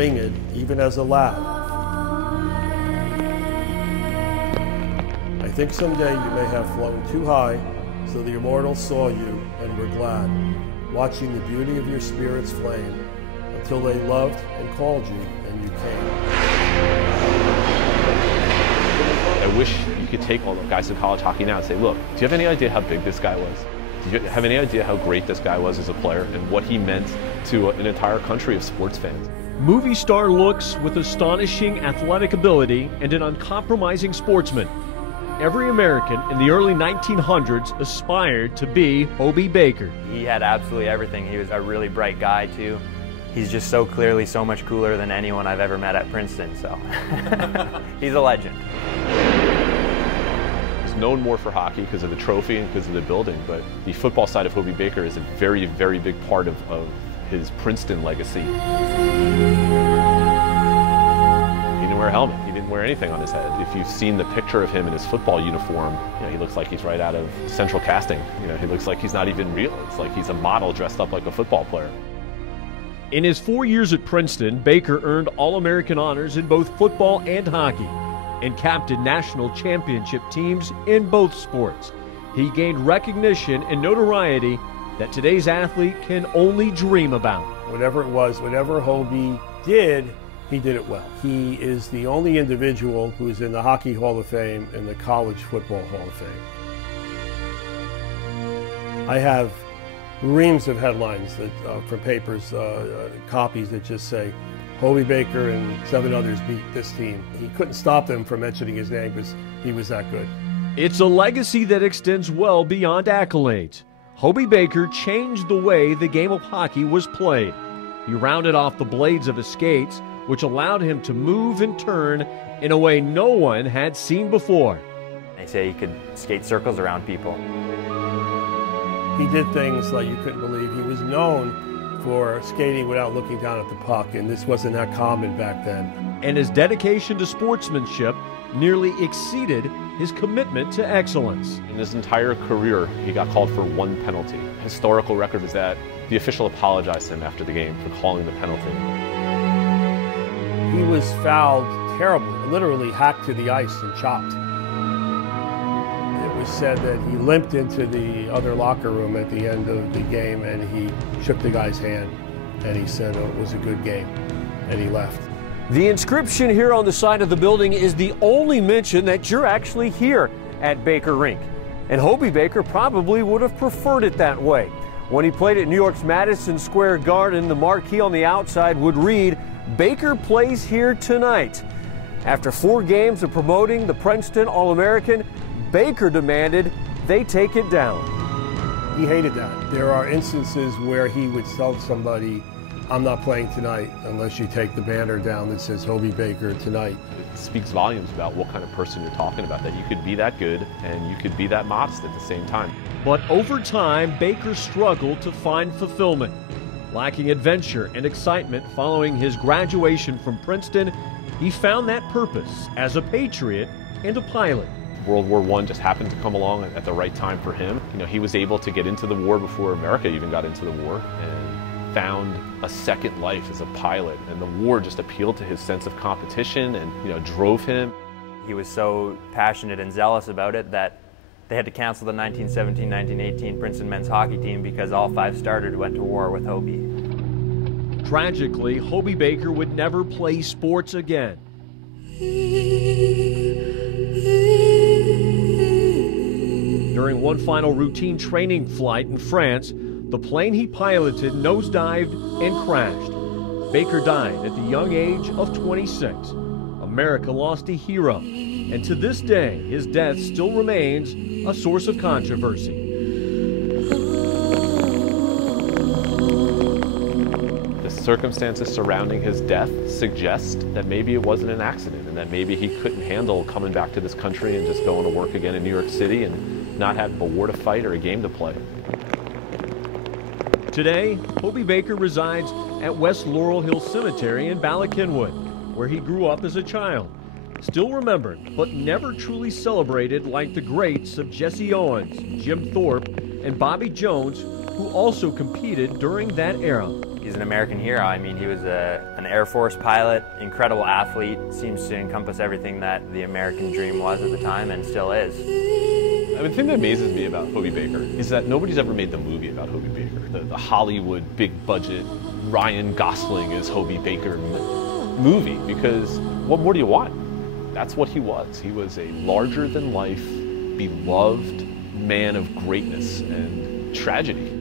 winged even as a lad. I think someday you may have flown too high so the immortals saw you and were glad, watching the beauty of your spirit's flame until they loved and called you and you came. I wish you could take all the guys in college hockey now and say, look, do you have any idea how big this guy was? Do you have any idea how great this guy was as a player and what he meant to an entire country of sports fans? Movie star looks with astonishing athletic ability and an uncompromising sportsman. Every American in the early 1900s aspired to be Hobey Baker. He had absolutely everything. He was a really bright guy too. He's just so clearly so much cooler than anyone I've ever met at Princeton, so he's a legend. He's known more for hockey because of the trophy and because of the building, but the football side of Hobey Baker is a very, very big part of his Princeton legacy. He didn't wear a helmet. He didn't wear anything on his head. If you've seen the picture of him in his football uniform, he looks like he's right out of Central Casting. He looks like he's not even real. It's like he's a model dressed up like a football player. In his 4 years at Princeton, Baker earned All-American honors in both football and hockey and captained national championship teams in both sports. He gained recognition and notoriety that today's athlete can only dream about. Whatever it was, whatever Hobey did, he did it well. He is the only individual who is in the Hockey Hall of Fame and the College Football Hall of Fame. I have reams of headlines that, from papers, copies that just say, Hobey Baker and 7 others beat this team. He couldn't stop them from mentioning his name because he was that good. It's a legacy that extends well beyond accolades. Hobey Baker changed the way the game of hockey was played. He rounded off the blades of his skates, which allowed him to move and turn in a way no one had seen before. They say he could skate circles around people. He did things like you couldn't believe. He was known for skating without looking down at the puck, and this wasn't that common back then. And his dedication to sportsmanship nearly exceeded his commitment to excellence. In his entire career, he got called for 1 penalty. Historical record is that the official apologized to him after the game for calling the penalty. He was fouled terribly, literally hacked to the ice and chopped. It was said that he limped into the other locker room at the end of the game and he shook the guy's hand and he said, oh, it was a good game, and he left. The inscription here on the side of the building is the only mention that you're actually here at Baker Rink. And Hobey Baker probably would have preferred it that way. When he played at New York's Madison Square Garden, the marquee on the outside would read, Baker plays here tonight. After 4 games of promoting the Princeton All-American, Baker demanded they take it down. He hated that. There are instances where he would tell somebody, I'm not playing tonight unless you take the banner down that says Hobey Baker tonight. It speaks volumes about what kind of person you're talking about, that you could be that good and you could be that modest at the same time. But over time, Baker struggled to find fulfillment. Lacking adventure and excitement following his graduation from Princeton, he found that purpose as a patriot and a pilot. World War I just happened to come along at the right time for him. He was able to get into the war before America even got into the war and found a second life as a pilot. And the war just appealed to his sense of competition and drove him. He was so passionate and zealous about it that they had to cancel the 1917-1918 Princeton men's hockey team because all 5 starters went to war with Hobey. Tragically, Hobey Baker would never play sports again. During one final routine training flight in France, the plane he piloted nosedived and crashed. Baker died at the young age of 26. America lost a hero, and to this day, his death still remains a source of controversy. The circumstances surrounding his death suggest that maybe it wasn't an accident and that maybe he couldn't handle coming back to this country and just going to work again in New York City and not have a war to fight or a game to play. Today, Hobey Baker resides at West Laurel Hill Cemetery in Bala Cynwyd, where he grew up as a child. Still remembered, but never truly celebrated like the greats of Jesse Owens, Jim Thorpe, and Bobby Jones, who also competed during that era. he's an American hero. I mean, he was an Air Force pilot, incredible athlete, seems to encompass everything that the American dream was at the time and still is. I mean, the thing that amazes me about Hobey Baker is that nobody's ever made the movie about Hobey Baker. The Hollywood, big budget, Ryan Gosling is Hobey Baker movie, because what more do you want? That's what he was. He was a larger than life, beloved man of greatness and tragedy.